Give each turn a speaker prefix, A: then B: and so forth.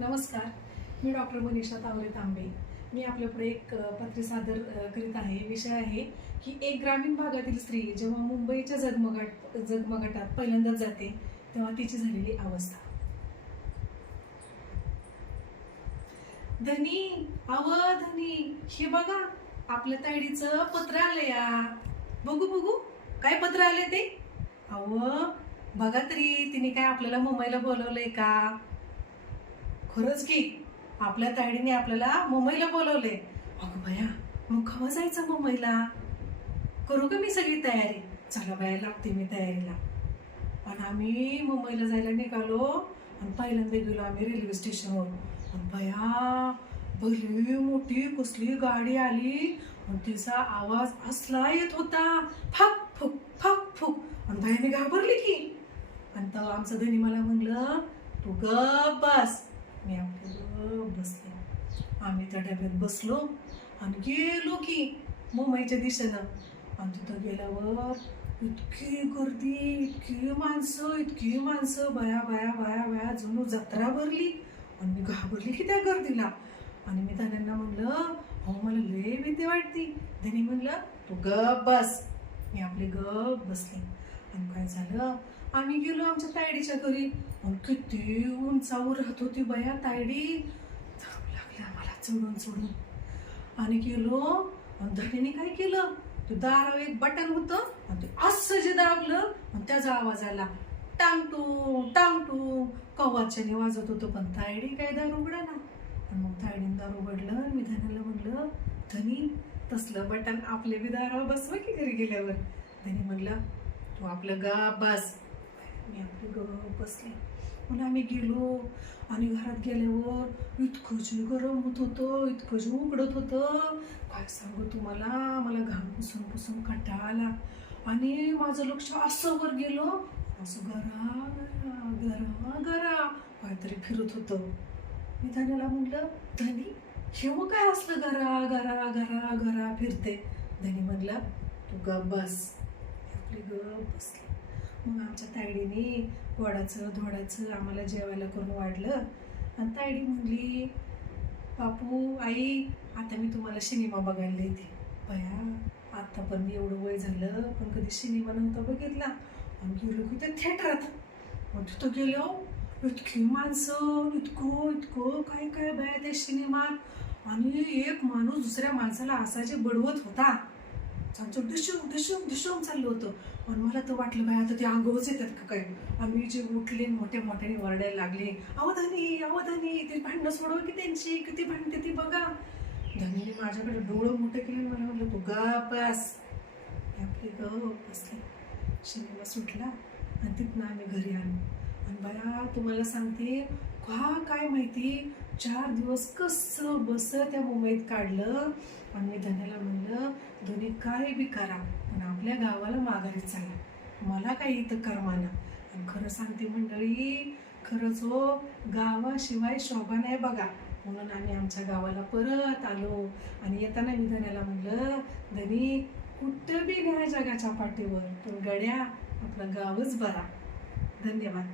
A: नमस्कार. मी डॉक्टर मनीषा तावरे तांबे. मी आपल्यापुढे एक पत्र सादर करीत आहे. विषय आहे की एक ग्रामीण भागातील स्त्री जेव्हा मुंबईच्या जगमगाट जगमगाटात पहिल्यांदाच जाते तेव्हा तिची झालेली अवस्था. धनी अव धनी हे बघा आपल्या तायडीचं पत्र आलं या. बघू बघू काय पत्र आले ते? अव बघा तरी तिने काय आपल्याला मुंबईला बोलवलंय का? खरंच की आपल्या तायडीने आपल्याला मुंबईला बोलवले. अगं बया मग केव्हा जायचं मुंबईला? करू का मी सगळी तयारी? चला बाया लागते मी तयारीला. आणि आम्ही मुंबईला जायला निघालो आणि पहिल्यांदा गेलो आम्ही रेल्वे स्टेशनवर. आणि बया भली मोठी कसली गाडी आली आणि तिचा आवाज असला येत होता. फक फुक फक फुक. आणि बाया घाबरली की. आणि तर आमचं धनी मला म्हणलं तू ग बस. मी आपलं गप बसले. आम्ही त्या डब्यात बसलो आणि गेलो की मुंबईच्या दिशेनं. आणि तिथं गेल्यावर इतकी गर्दी इतकी माणसं इतकी माणसं बया बया बया बया जणू जत्रा भरली. आणि मी घाबरली की त्या गर्दीला. आणि मी त्यांना म्हणलं हो मला लय भीती वाटती. त्यांनी म्हणलं तू गप बस. मी आपले गप बसले. आणि काय झालं? आम्ही गेलो आमच्या तायडीच्या घरी. किती उंचावर राहत होती बया तायडी धरू लागल्या आम्हाला चढून चढून. आणि गेलो आणि धडीने काय केलं? तो दारावर एक बटन होतं आणि ते असं जे दाबलं आणि त्याचा आवाज आला. टांगटू टांगटू कवाच्याने वाजत होतं पण तायडी काय दार उघडा ना आणि मग तायडीने दार उघडलं मी धन्याला म्हणलं धनी तसलं बटन आपले बी दारावर बसव की घरी गेल्यावर? धनी म्हणलं तू आपलं गा बस. मी आपली ग बसले. मग आम्ही गेलो आणि घरात गेल्यावर इतकं जे गरम होत होतं इतकं जे उघडत होतं. काय सांगू तुम्हाला? मला घाम पुसून पुसून कंटाळा आला. आणि माझं लक्ष असं वर गेलो. असं गरा गरा गरा गरा. काहीतरी फिरत होतं. मी धन्याला म्हटलं धनी हेवं काय असलं घरा घरा घरा घरा फिरते? धनी म्हणला तू गप बस. आपली गप बसली. मग आमच्या तायडीने गोडाचं धोडाचं आम्हाला जेवायला करून वाढलं. आणि तायडी म्हणली बापू आई आता मी तुम्हाला सिनेमा बघायला येते बया आता पण मी एवढं वय झालं पण कधी सिनेमा नव्हता बघितला. आणि गेलो की त्या थिएटरात? म्हणजे मग तिथं गेलो इतकी माणसं इतकं इतकं काय काय बया त्या सिनेमात. आणि एक माणूस दुसऱ्या माणसाला असा जे बडवत होता. त्यांचं ढिशूम ढिशूम ढिशूम चाललं होतं. पण मला तर वाटलं बाय आता ते अंगवच येतात का काय आम्ही जे उठले मोठ्या मोठ्याने वरडायला लागले. अवधानी अवधानी ते भांडणं सोडव की त्यांची किती भांडते ती बघा. धनीने माझ्याकडे डोळं मोठं केलं मला म्हटलं तू बस. आपली गसले बसली. सिनेमा सुटला आणि तिथनं आम्ही घरी आलो. आणि बया तुम्हाला सांगते का काय माहिती चार दिवस कसं बस त्या मुंबईत काढलं. आणि मी धन्याला म्हणलं धनी काय बी करा पण आपल्या गावाला माघारी चाला मला काही इथं करमाना. आणि खरं सांगते मंडळी खरंच हो गावाशिवाय शोभा नाही बघा. म्हणून आम्ही आमच्या गावाला परत आलो. आणि येताना मी धन्याला म्हणलं धनी कुठं बी न्या जगाच्या पाठीवर पण गड्या आपलं गावच बरा. धन्यवाद.